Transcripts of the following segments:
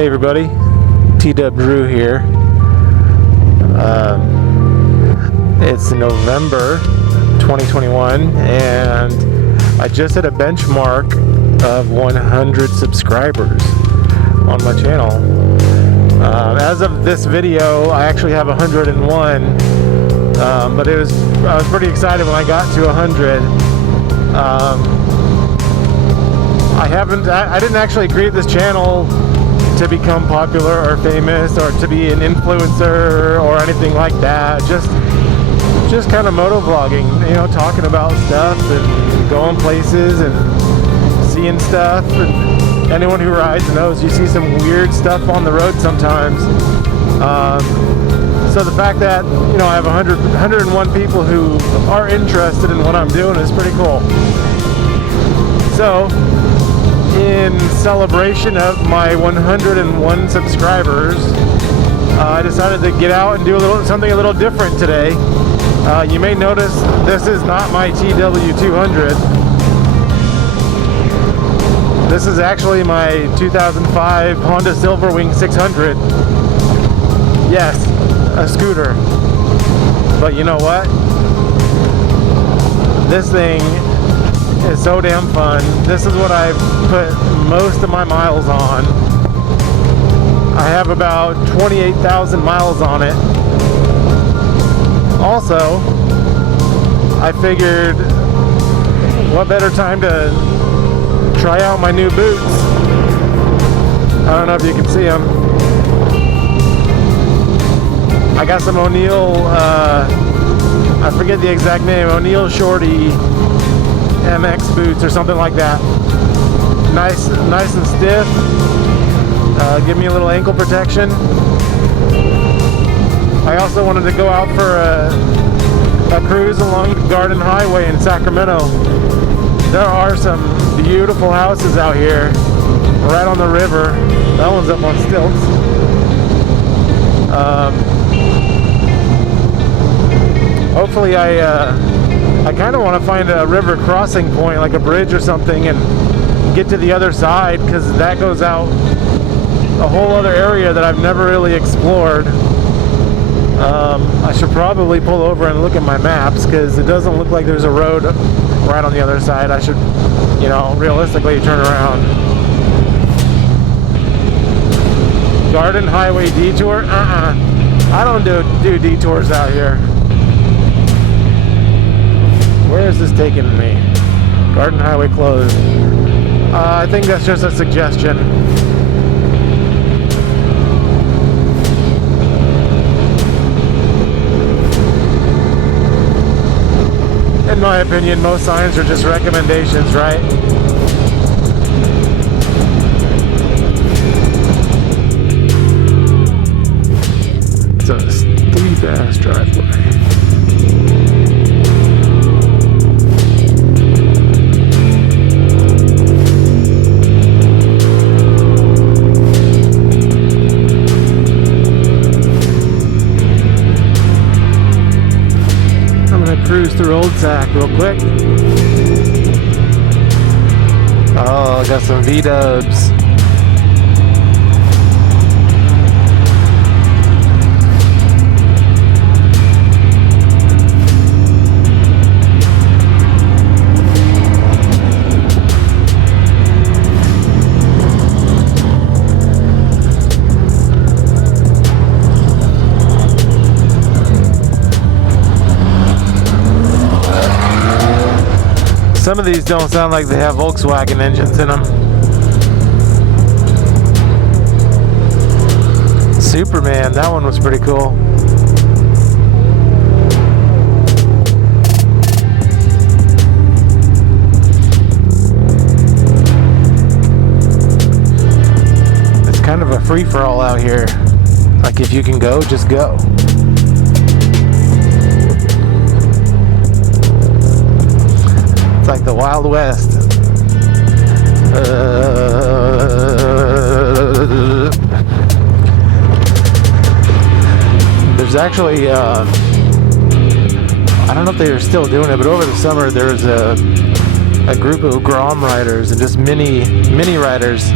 Hey everybody, TDub Drew here. It's November 2021 and I just hit a benchmark of 100 subscribers on my channel. As of this video, I actually have 101, but I was pretty excited when I got to 100. I didn't actually create this channel to become popular or famous or to be an influencer or anything like that. Just kind of moto vlogging, you know, talking about stuff and going places and seeing stuff. And anyone who rides knows you see some weird stuff on the road sometimes. So the fact that, you know, I have 101 people who are interested in what I'm doing is pretty cool. So in celebration of my 101 subscribers, I decided to get out and do something a little different today. You may notice this is not my TW200. This is actually my 2005 Honda Silverwing 600. Yes, a scooter. But you know what? This thing is so damn fun. This is what I've put most of my miles on. I have about 28,000 miles on it. Also, I figured what better time to try out my new boots. I don't know if you can see them. I got some O'Neill, I forget the exact name, O'Neill Shorty MX boots or something like that. Nice and stiff. Give me a little ankle protection. I also wanted to go out for a cruise along the Garden Highway in Sacramento. There are some beautiful houses out here, right on the river. That one's up on stilts. Hopefully I kind of want to find a river crossing point, like a bridge or something, and get to the other side, because that goes out a whole other area that I've never really explored. I should probably pull over and look at my maps, because it doesn't look like there's a road right on the other side. I should, you know, realistically turn around. Garden Highway detour? I don't do detours out here. Where is this taking me? Garden Highway closed. I think that's just a suggestion. In my opinion, most signs are just recommendations, right? It's a steep ass driveway. Cruise through Old Sac real quick. Oh, I got some V-dubs. Some of these don't sound like they have Volkswagen engines in them. Superman, that one was pretty cool. It's kind of a free-for-all out here. Like, if you can go, just go. Like the Wild West. There's actually I don't know if they are still doing it, but over the summer there's a group of Grom riders and just mini riders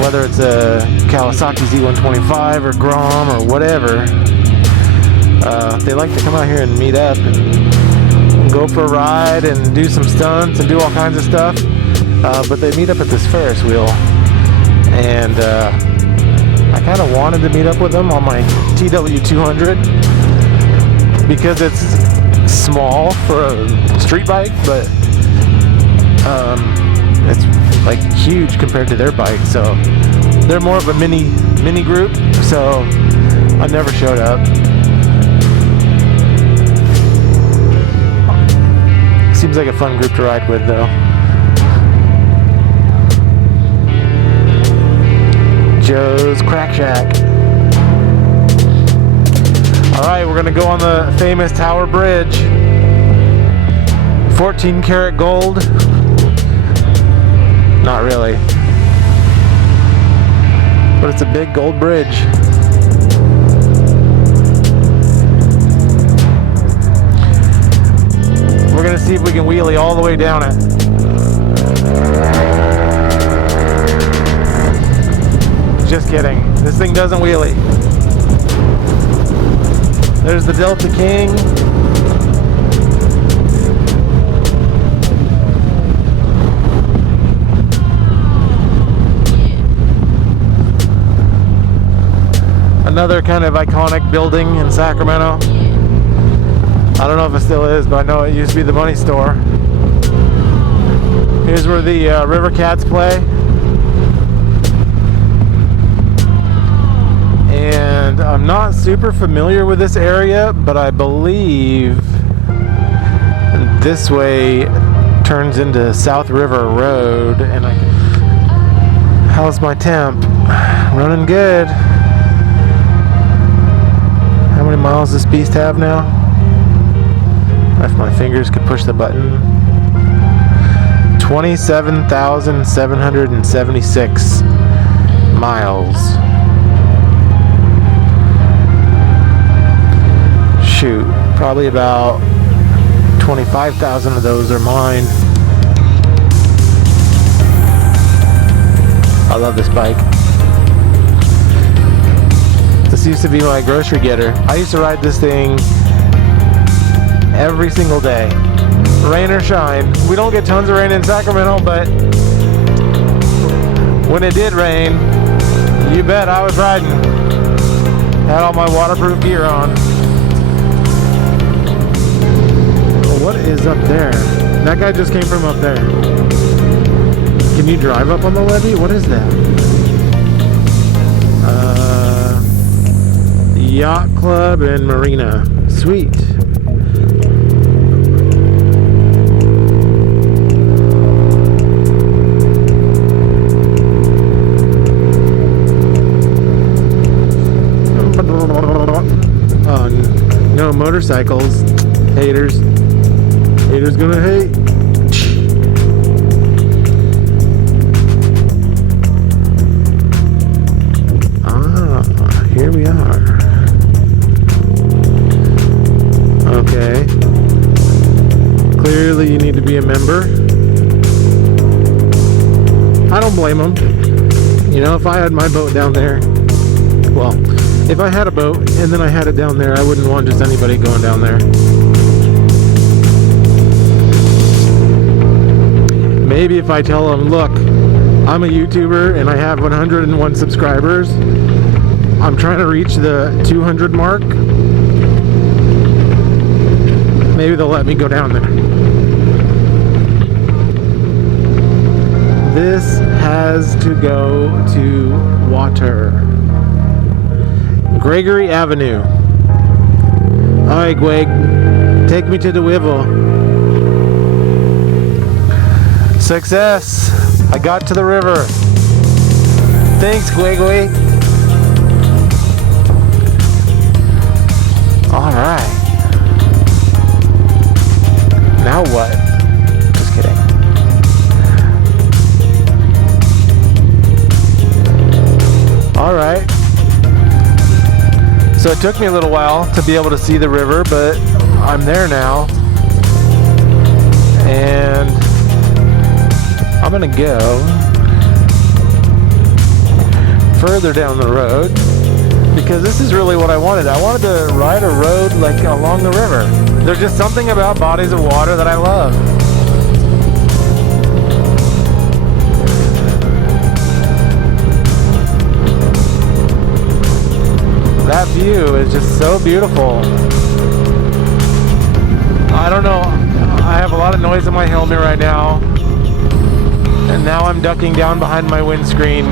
whether it's a Kawasaki Z125 or Grom or whatever, they like to come out here and meet up and go for a ride and do some stunts and do all kinds of stuff. But they meet up at this Ferris wheel, and I kind of wanted to meet up with them on my TW200 because it's small for a street bike, but it's like huge compared to their bike, so they're more of a mini group, so I never showed up. Seems like a fun group to ride with though. Joe's Crack Shack. Alright, we're gonna go on the famous Tower Bridge. 14 karat gold. Not really. But it's a big gold bridge. We're gonna see if we can wheelie all the way down it. Just kidding. This thing doesn't wheelie. There's the Delta King. Another kind of iconic building in Sacramento. I don't know if it still is, but I know it used to be the money store. Here's where the River Cats play. And I'm not super familiar with this area, but I believe this way turns into South River Road. And how's my temp? Running good. How many miles does this beast have now? If my fingers could push the button. 27,776 miles. Shoot, probably about 25,000 of those are mine. I love this bike. This used to be my grocery getter. I used to ride this thing every single day, rain or shine. We don't get tons of rain in Sacramento, but when it did rain, you bet I was riding. Had all my waterproof gear on. What is up there? That guy just came from up there. Can you drive up on the levee? What is that? Yacht Club and Marina. Sweet. Oh, no motorcycles. Haters. Haters gonna hate. Ah, here we are. Okay. Clearly you need to be a member. I don't blame them. You know, if I had my boat down there, well, if I had a boat and then I had it down there, I wouldn't want just anybody going down there. Maybe if I tell them, look, I'm a YouTuber and I have 101 subscribers. I'm trying to reach the 200 mark. Maybe they'll let me go down there. This has to go to water. Gregory Avenue. Alright, Greg, take me to the river. Success! I got to the river. Thanks, Gregory. Alright. Now what? Just kidding. Alright. So it took me a little while to be able to see the river, but I'm there now. And I'm gonna go further down the road because this is really what I wanted. I wanted to ride a road like along the river. There's just something about bodies of water that I love. That view is just so beautiful. I don't know, I have a lot of noise in my helmet right now, and now I'm ducking down behind my windscreen.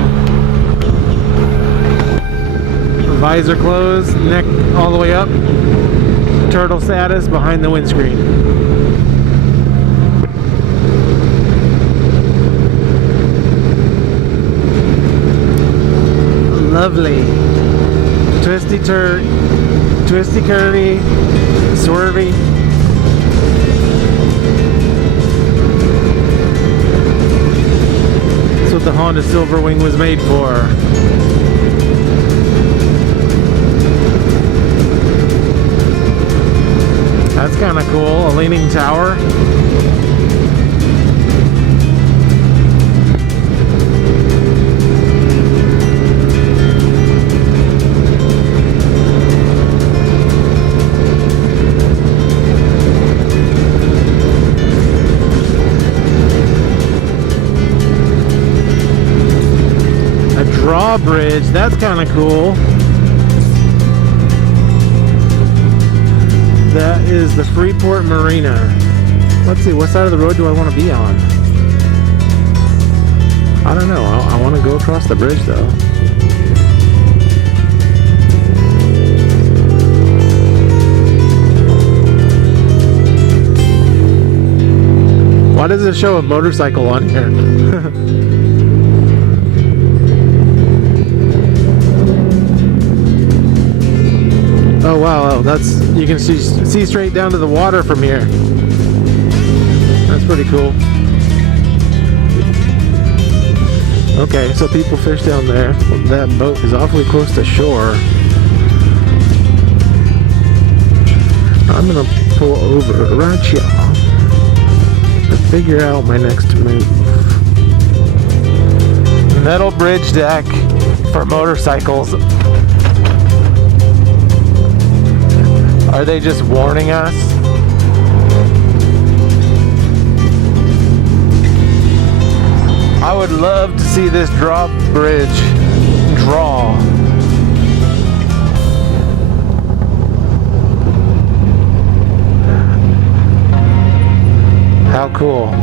Visor closed, neck all the way up, turtle status behind the windscreen. Lovely. Twisty curvy, swervy. That's what the Honda Silverwing was made for. That's kind of cool, a leaning tower. Drawbridge, that's kind of cool. That is the Freeport Marina. Let's see, what side of the road do I want to be on? I don't know. I want to go across the bridge though. Why does it show a motorcycle on here? Oh wow, that's, you can see straight down to the water from here. That's pretty cool. Okay, so people fish down there. That boat is awfully close to shore. I'm gonna pull over right here to figure out my next move. Metal bridge deck for motorcycles. Are they just warning us? I would love to see this drawbridge draw. How cool.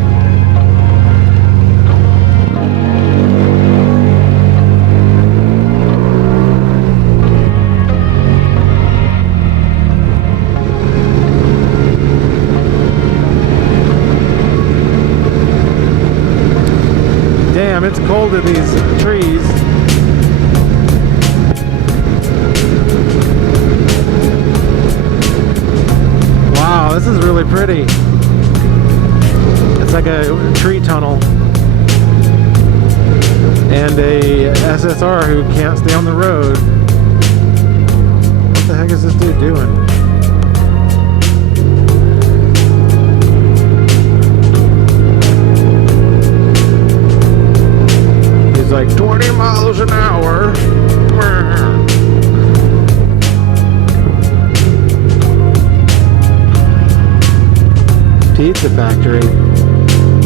Damn, it's cold in these trees. Wow, this is really pretty. It's like a tree tunnel. And a SSR who can't stay on the road. What the heck is this dude doing? Like 20 miles an hour. Pizza factory.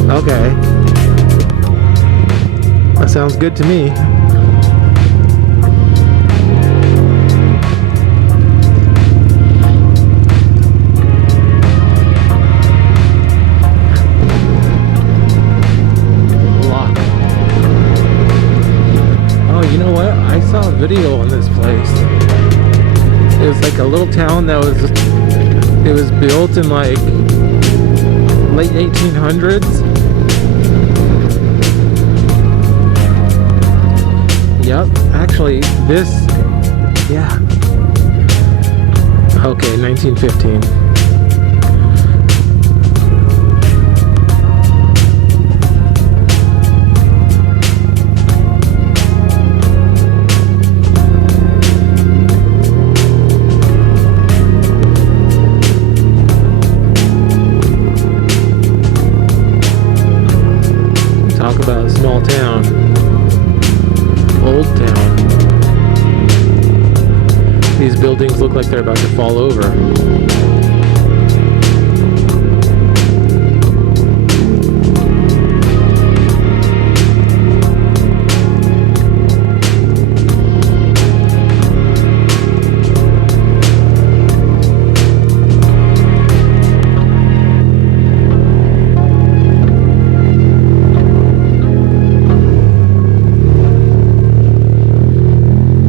Okay. That sounds good to me. Video on this place. It was like a little town that was, it was built in like late 1800s. Yep, actually this, yeah. Okay, 1915. Talk about a small town. Old town. these buildings look like they're about to fall over.